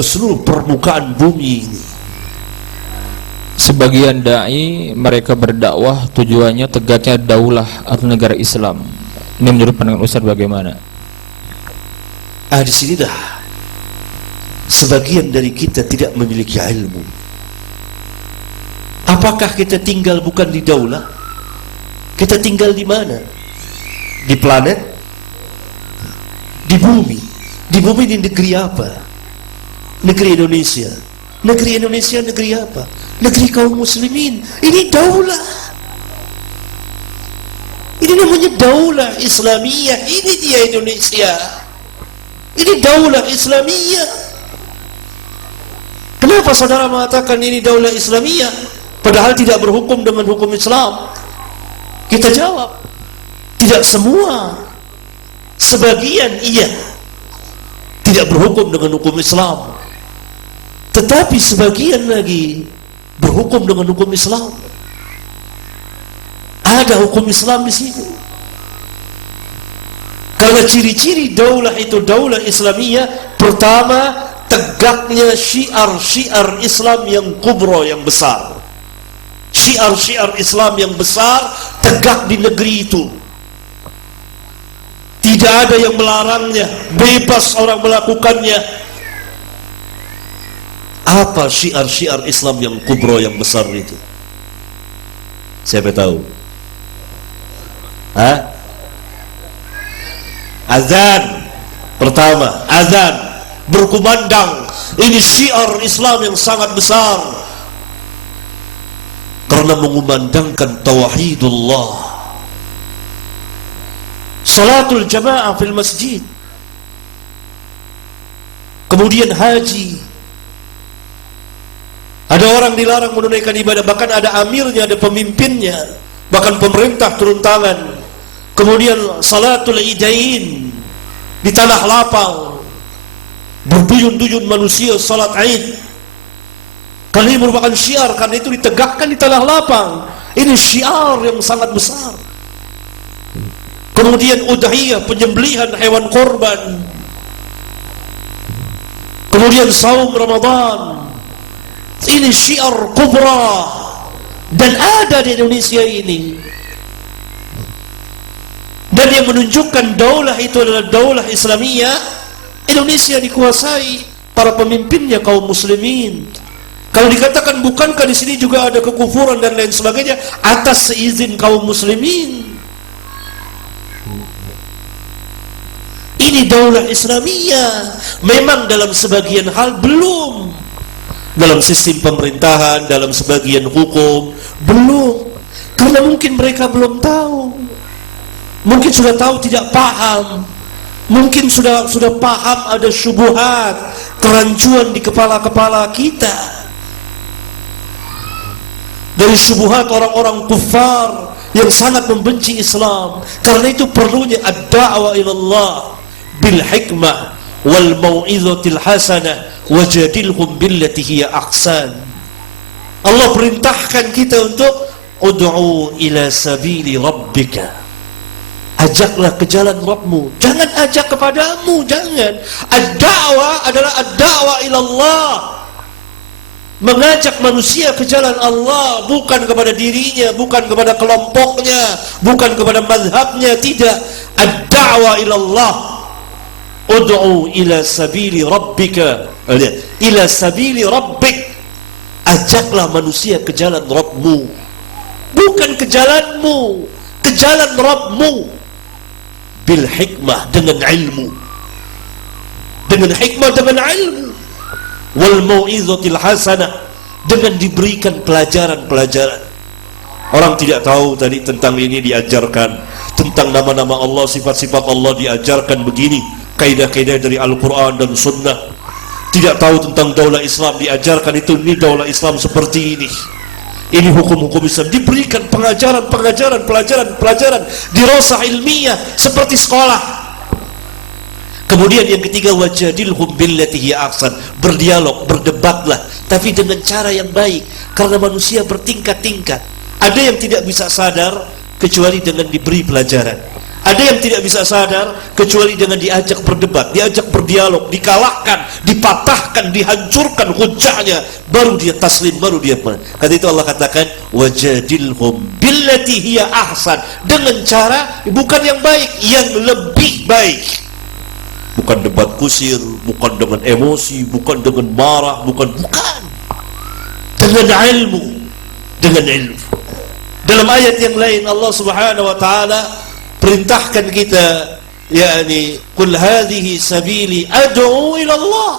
ke seluruh permukaan bumi ini. Sebagian dai mereka berdakwah tujuannya tegaknya daulah atau negara Islam. Ini menurut pandangan Ustaz bagaimana? Di sini dah sebagian dari kita tidak memiliki ilmu. Apakah kita tinggal bukan di daulah? Kita tinggal di mana? Di planet? Di bumi? Di bumi di negeri apa? Negeri Indonesia. Negeri Indonesia negeri apa? Negeri kaum muslimin. Ini daulah. Ini namanya daulah Islamiyah. Ini dia Indonesia. Ini daulah Islamiyah. Kenapa saudara mengatakan ini daulah Islamiyah padahal tidak berhukum dengan hukum Islam? Kita jawab, tidak semua. Sebagian iya tidak berhukum dengan hukum Islam, tetapi sebagian lagi berhukum dengan hukum Islam. Ada hukum Islam di sini. Karena ciri-ciri daulah itu daulah Islamiyah, pertama tegaknya syiar-syiar Islam yang kubro, yang besar. Syiar-syiar Islam yang besar tegak di negeri itu. Tidak ada yang melarangnya, bebas orang melakukannya. Apa syiar-syiar Islam yang kubro, yang besar itu? Siapa tahu? Azan pertama, azan berkumandang. Ini syiar Islam yang sangat besar karena mengumandangkan tauhidullah. Salatul jamaah fil masjid. Kemudian haji. Ada orang dilarang menunaikan ibadah, bahkan ada amirnya, ada pemimpinnya, bahkan pemerintah turun tangan. Kemudian salatul idain di tanah lapang, berduyun-duyun manusia salat Id. Karena ini merupakan syiar, karena itu ditegakkan di tanah lapang. Ini syiar yang sangat besar. Kemudian udhiyah, penyembelihan hewan korban. Kemudian saum Ramadan. Ini syiar kubra, dan ada di Indonesia ini. Dan yang menunjukkan daulah itu adalah daulah Islamiyah. Indonesia dikuasai para pemimpinnya kaum muslimin. Kalau dikatakan bukankah di sini juga ada kekufuran dan lain sebagainya, atas seizin kaum muslimin. Ini daulah Islamiyah. Memang dalam sebagian hal belum, dalam sistem pemerintahan, dalam sebagian hukum belum, karena mungkin mereka belum tahu. Mungkin sudah tahu tidak paham. Mungkin sudah paham ada syubhat, kerancuan di kepala-kepala kita. Dari syubhat orang-orang kufar yang sangat membenci Islam. Karena itu perlunya ad-da'wa ilallah bil hikmah wal mau'izatil hasanah wajadilhum billati hiya ahsan. Allah perintahkan kita untuk ud'u ila sabili rabbika. Ajaklah ke jalan Rabbmu. Jangan ajak kepadamu, jangan. Ad-da'wah adalah ad-da'wah ilallah. Mengajak manusia ke jalan Allah, bukan kepada dirinya, bukan kepada kelompoknya, bukan kepada mazhabnya, tidak. Ad-da'wah ilallah. Ud'u ila sabili rabbika. Ila sabili rabbik. Ajaklah manusia ke jalan Rabbmu, bukan ke jalanmu, ke jalan Rabbmu. Bil hikmah, dengan ilmu, dengan hikmah, dengan ilmu, wal mau'izatil hasanah, dengan diberikan pelajaran-pelajaran. Orang tidak tahu tadi tentang ini diajarkan, tentang nama-nama Allah, sifat-sifat Allah diajarkan begini, kaidah-kaidah dari Al-Quran dan Sunnah. Tidak tahu tentang daulah Islam, diajarkan itu, ini daulah Islam seperti ini, ini hukum-hukum Islam, diberikan pelajaran, pelajaran, dirasah ilmiah seperti sekolah. Kemudian yang ketiga, wajadilhum billati hiya ahsan, berdialog, berdebatlah, tapi dengan cara yang baik, karena manusia bertingkat-tingkat. Ada yang tidak bisa sadar kecuali dengan diberi pelajaran. Ada yang tidak bisa sadar kecuali dengan diajak berdebat, diajak berdialog, dikalahkan, dipatahkan, dihancurkan hujahnya, baru dia taslim, baru dia. Kata itu Allah katakan, wajadilhum billati hiya ahsan, dengan cara bukan yang baik, yang lebih baik. Bukan debat kusir, bukan dengan emosi, bukan dengan marah, bukan dengan ilmu, dengan ilmu. Dalam ayat yang lain Allah Subhanahu wa taala perintahkan kita, yakni qul hadhihi sabili ad'u ila Allah